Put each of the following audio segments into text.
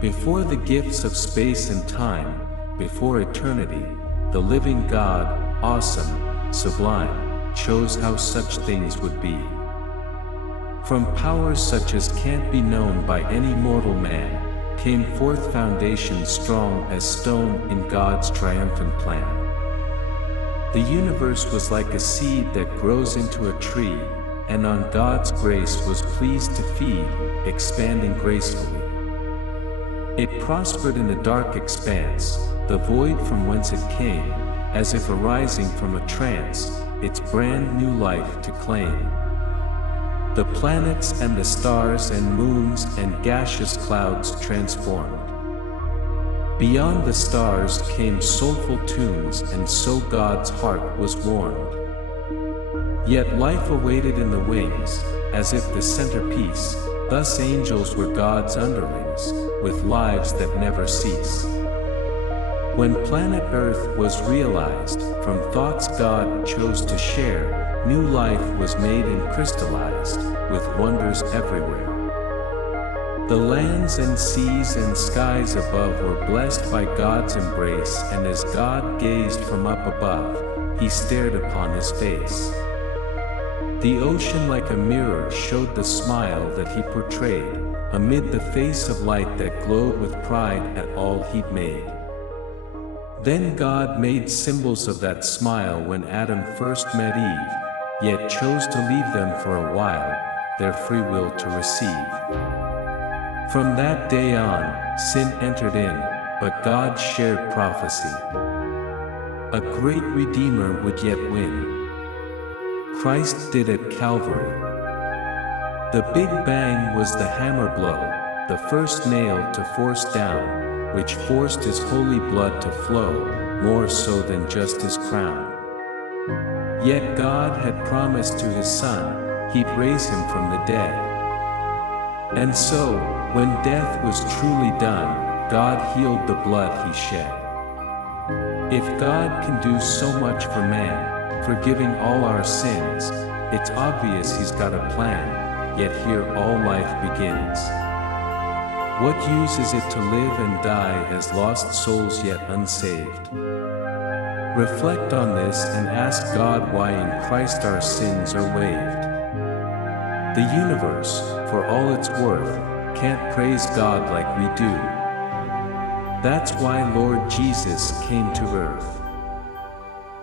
Before the gifts of space and time, before eternity, the living God, awesome, sublime, chose how such things would be. From powers such as can't be known by any mortal man, came forth foundations strong as stone in God's triumphant plan. The universe was like a seed that grows into a tree, and on God's grace was pleased to feed, expanding gracefully. It prospered in a dark expanse, the void from whence it came, as if arising from a trance, its brand new life to claim. The planets and the stars and moons and gaseous clouds transformed. Beyond the stars came soulful tunes, and so God's heart was warmed. Yet life awaited in the wings, as if the centerpiece, thus angels were God's underlings, with lives that never cease. When planet Earth was realized, from thoughts God chose to share, new life was made and crystallized, with wonders everywhere. The lands and seas and skies above were blessed by God's embrace, and as God gazed from up above, he stared upon his face. The ocean like a mirror showed the smile that he portrayed, amid the face of light that glowed with pride at all he'd made. Then God made symbols of that smile when Adam first met Eve, yet chose to leave them for a while, their free will to receive. From that day on, sin entered in, but God shared prophecy. A great Redeemer would yet win. Christ did at Calvary. The Big Bang was the hammer blow, the first nail to force down, which forced his holy blood to flow, more so than just his crown. Yet God had promised to his Son, he'd raise him from the dead. And so, when death was truly done, God healed the blood he shed. If God can do so much for man, forgiving all our sins, it's obvious he's got a plan, yet here all life begins. What use is it to live and die as lost souls yet unsaved? Reflect on this and ask God why in Christ our sins are waived. The universe, for all its worth, can't praise God like we do. That's why Lord Jesus came to earth,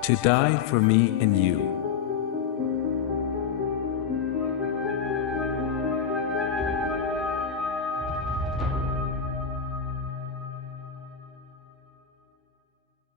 to die for me and you.